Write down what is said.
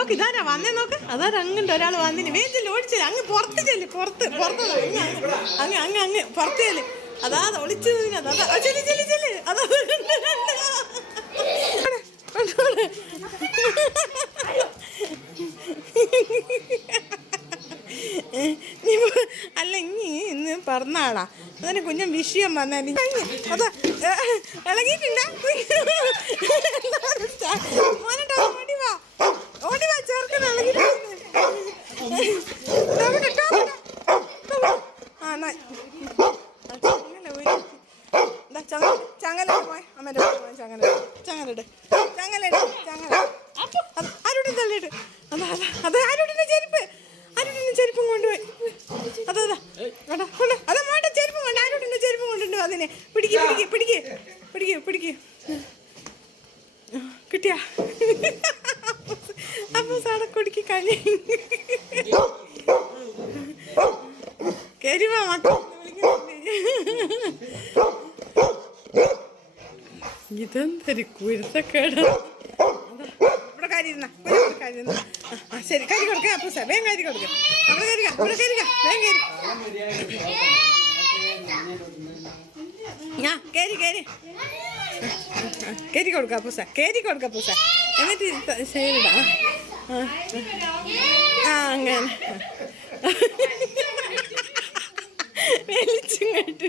നോക്ക് ഇതാരാ വന്നേ നോക്ക് അതാരാ അങ്ങണ്ട് ഒരാൾ വന്നിന് വേഗം ഓടിച്ചില്ല അങ്ങ് പുറത്ത് ചെല്ല് പുറത്ത് അങ്ങ് അങ്ങ് അങ്ങ് പുറത്ത് ചെല്ല് അതാ ഒളിച്ചു അതാ ചെല്ലി ചെല്ലി ചെല്ല് അതാ നീ അല്ല ഇന്ന് പറഞ്ഞാളാ അതിന് കുഞ്ഞൻ വിഷയം വന്നാൽ അതാ ഇളകിയിട്ടില്ല ഓടിവാ ഓടിവാ ചേർക്കാൻ ചങ്ങല പോയി അമ്മേൻ്റെ ചങ്ങല ചങ്ങലിട് ചങ്ങലിട് ചങ്ങല ആരോടും തള്ളിയിട്ട് അതാ അതാ അത് ആരോടിൻ്റെ ചെരുപ്പ് ആരോടിൻ്റെ ചെരുപ്പും കൊണ്ടുപോയി അതാ അതാ വേണ്ട കൊണ്ട് അതാ വേണ്ട ചെരുപ്പും കൊണ്ട് ആരോടിൻ്റെ ചെരുപ്പും കൊണ്ടുണ്ടോ അതിനെ പിടിക്ക് പിടിക്ക് പിടിക്ക് പിടിക്ക് പിടിക്ക് കിട്ടിയാ അപ്പൊ സടക്കൊടുക്കി കഴിഞ്ഞ കയറിവാ മക്കൾ ഇതെന്തൊരു കുരുത്തക്കേട് ഇവിടെ കാര്യം ശരി കരി കൊടുക്കാം അപ്പൊ സാർ വേഗം കരി കൊടുക്കാം അവിടെ കയറിക്കാം ഇവിടെ കയറിക്കാം വേഗം കയറി കയറി കയറി കൊടുക്കാം പൂസ കയറി കൊടുക്കാം പൂസ എന്നിട്ട് ശരിടാ അങ്ങനെ വലിച്ചും കേട്ട്